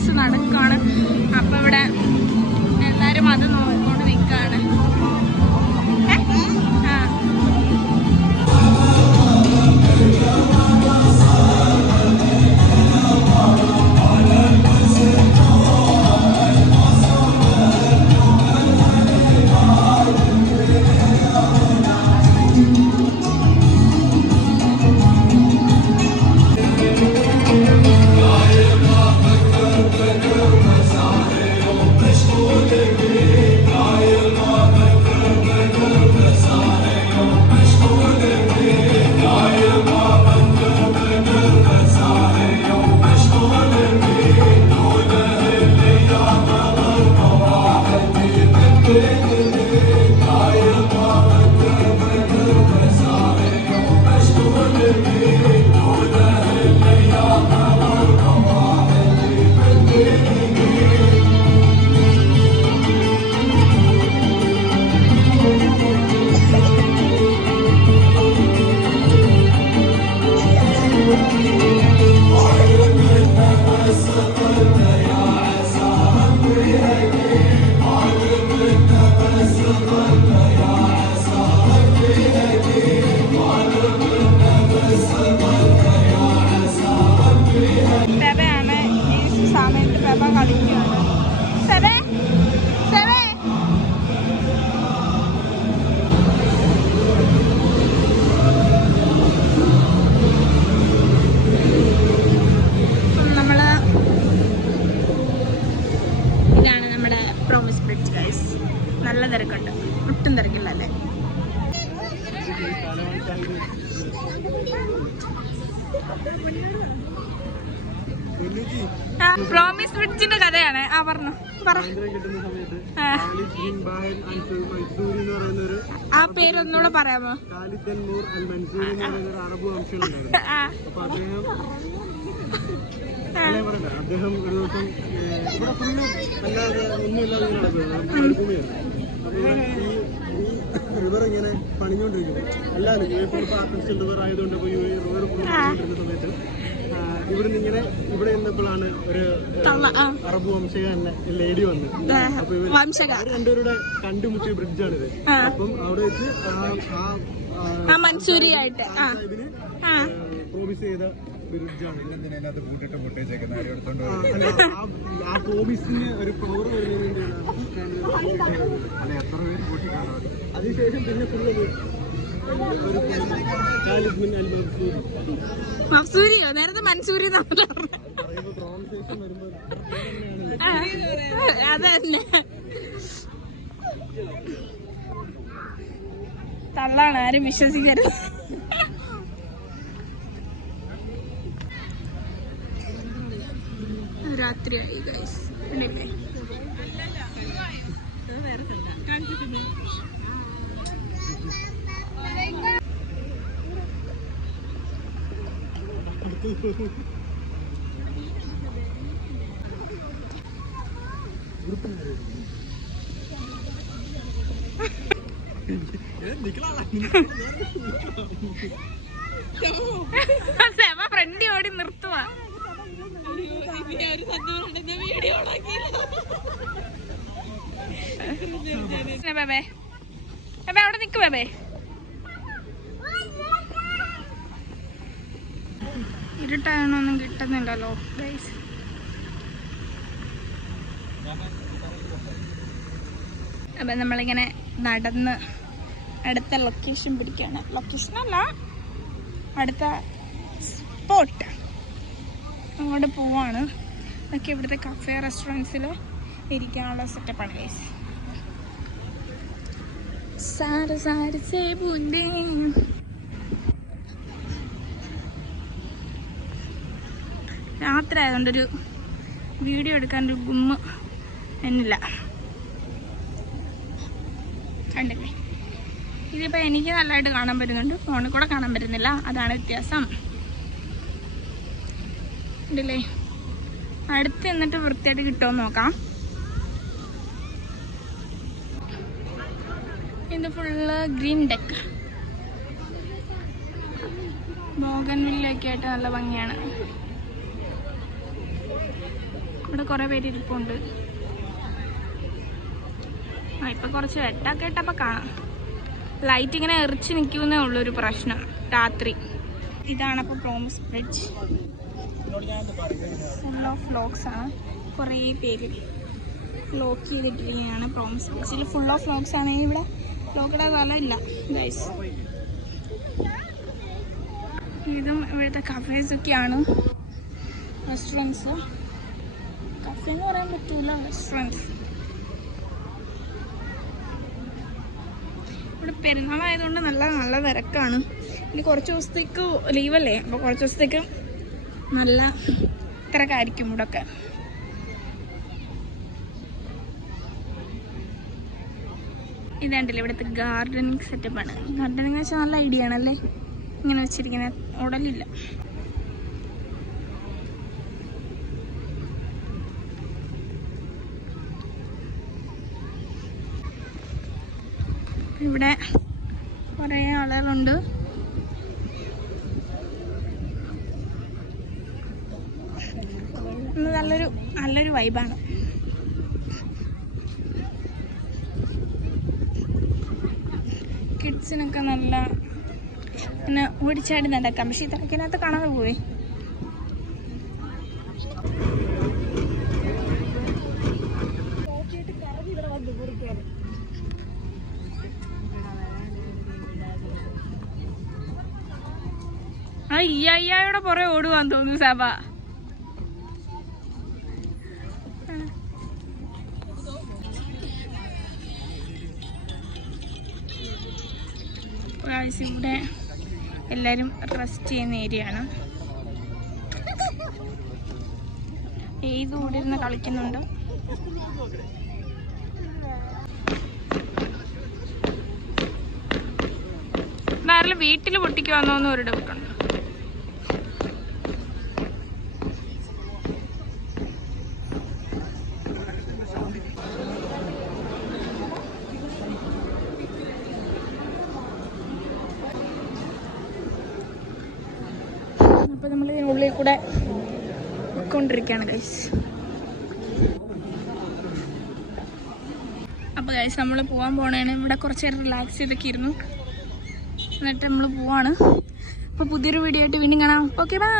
Dance നടക്കുകയാണ്. അപ്പം ഇവിടെ എല്ലാവരും അത് നോക്കിക്കൊണ്ട് നിൽക്കുകയാണ്. നല്ല തിരക്കുണ്ട്, ഒട്ടും തിരക്കില്ലല്ലേ. പ്രോമിസ് ബ്രിഡ്ജിന്റെ കഥയാണ്. പറഞ്ഞു ആ പേരൊന്നുകൂടെ പറയാമോ? അദ്ദേഹം ഒരു ദിവസം ഇവിടെ ഫുള്ള് അല്ലാതെ ഒന്നുമില്ലാതെ മരുഭൂമിയാണ്. റിവർ ഇങ്ങനെ പണിഞ്ഞുകൊണ്ടിരിക്കുന്നു. അല്ലാതെ ആർട്ടിഫിഷ്യൽ റിവർ ആയതുകൊണ്ട് റോഡ് ഫുള്ള് പണിഞ്ഞുകൊണ്ടിരുന്ന സമയത്ത് ഇവിടുന്ന് ഇങ്ങനെ ഇവിടെ നിന്നപ്പോഴാണ് ഒരു അറബ് വംശക തന്നെ ലേഡി വന്ന്. അപ്പൊ രണ്ടുപേരുടെ കണ്ടുമുട്ടിയ ബ്രിഡ്ജാണിത്. അപ്പം അവിടെ വെച്ച് മൻസൂരിയായിട്ട് ഇതിന് പ്രോമിസ് ചെയ്ത ബ്രിഡ്ജാണ്. ആ പ്രോമിസിന് ഒരു പവർ വരുന്നതിന് അതിനുശേഷം പിന്നെ ഫുള്ള് മഫ്സൂരിയോ? നേരത്തെ മൻസൂരി അതന്നെ. തള്ളാണ്, ആരും വിശ്വസിക്കരുത്. രാത്രിയായി ഗൈസ്. ഉണ്ടല്ലേ ഫ്രണ്ടി ഓടി നിർത്തുവാ. അവിടെ നിക്ക് ബേബേ. ഇരുട്ടായൊന്നും കിട്ടുന്നില്ലല്ലോ ഗൈസ്. അപ്പം നമ്മളിങ്ങനെ നടന്ന് അടുത്ത ലൊക്കേഷൻ പിടിക്കുകയാണ്. ലൊക്കേഷനല്ല, അടുത്ത സ്പോട്ട് അങ്ങോട്ട് പോവാണ്. അതൊക്കെ ഇവിടുത്തെ കഫേ റെസ്റ്റോറൻറ്റ്സിൽ ഇരിക്കാനുള്ള സെറ്റപ്പാണ് ഗൈസ്. രാത്രി ആയതുകൊണ്ടൊരു വീഡിയോ എടുക്കാനൊരു ഗുമ്മ് എന്നില്ല. കണ്ടില്ലേ, ഇതിപ്പോൾ എനിക്ക് നല്ലതായിട്ട് കാണാൻ പറ്റുന്നുണ്ട്, ഫോണിൽ കൂടെ കാണാൻ പറ്റുന്നില്ല. അതാണ് വ്യത്യാസം. ഉണ്ടല്ലേ, അടുത്ത് എന്നിട്ട് വൃത്തിയായിട്ട് കിട്ടുമോ നോക്കാം. ഇത് ഫുള്ള് ഗ്രീൻ ഡെക്ക്, ബോഗൻവില്ലയൊക്കെ ആയിട്ട് നല്ല ഭംഗിയാണ്. ഇവിടെ കുറേ പേര് ഇരിപ്പുണ്ട്. ഇപ്പൊ കുറച്ച് വെട്ടൊക്കെ ഇട്ടപ്പോൾ കാണാം. ലൈറ്റ് ഇങ്ങനെ എറിച്ച് നിൽക്കുന്നേ ഉള്ളൊരു പ്രശ്നം രാത്രി. ഇതാണപ്പോൾ promise bridge. Full of vlogs ആണ്. കുറേ പേര് ലോക്ക് ചെയ്തിട്ടിരിക്കുകയാണ് പ്രോമിസ് ബ്രിഡ്ജിൽ. ഫുൾ ഓഫ് വ്ലോഗ്സ് ആണെങ്കിൽ ഇവിടെ ലോക്കയുടെ സ്ഥലമില്ല ഗൈസ്. ഇതും ഇവിടുത്തെ കഫേസൊക്കെയാണ്. റെസ്റ്റോറൻറ്റ്സ്, കഫേ എന്ന് പറയാൻ പറ്റൂല, റെസ്റ്റോറൻറ്റ്സ്. ഇവിടെ പെരുന്നാളായതുകൊണ്ട് നല്ല തിരക്കാണ്. ഇനി കുറച്ച് ദിവസത്തേക്ക് ലീവല്ലേ, അപ്പോൾ കുറച്ച് ദിവസത്തേക്ക് നല്ല തിരക്കായിരിക്കും ഇവിടെയൊക്കെ. ഇതാണ്ടല്ലേ ഇവിടുത്തെ ഗാർഡനിങ് സെറ്റപ്പാണ്. ഗാർഡനിങ് വെച്ചാൽ നല്ല ഐഡിയ ആണല്ലേ ഇങ്ങനെ വെച്ചിരിക്കുന്നത്. ഉടലില്ല. ഇവിടെ കുറേ ആളുകളുണ്ട്. നല്ലൊരു വൈബാണ്. കിഡ്സിനൊക്കെ നല്ല പിന്നെ ഓടിച്ചാടി നടക്കാം. പക്ഷെ ഈ തിരക്കിനകത്ത് കാണാതെ പോയി. അയ്യായുടെ പുറകെ ഓടുവാന്ന് തോന്നുന്നു സഭ. ഇവിടെ എല്ലാവരും റെസ്റ്റ് ചെയ്യുന്ന ഏരിയ ആണ്. ഏത് കൂടിയിരുന്ന് കളിക്കുന്നുണ്ട്. വേറെ വീട്ടിൽ പൊട്ടിക്കുവാന്നോന്ന് ഒരു ഡൗട്ടുണ്ട്. അപ്പോൾ നമ്മൾ ഇതിനുള്ളിൽ കൂടെ പോയിക്കൊണ്ടിരിക്കുകയാണ് ഗൈസ്. അപ്പോൾ ഗൈസ് നമ്മൾ പോകാൻ പോകണേണ്. ഇവിടെ കുറച്ച് നേരം റിലാക്സ് ചെയ്തൊക്കെ ഇരുന്നു. എന്നിട്ട് നമ്മൾ പോവാണ്. അപ്പോൾ പുതിയൊരു വീഡിയോ ആയിട്ട് വീണ്ടും കാണാം. Okay bye.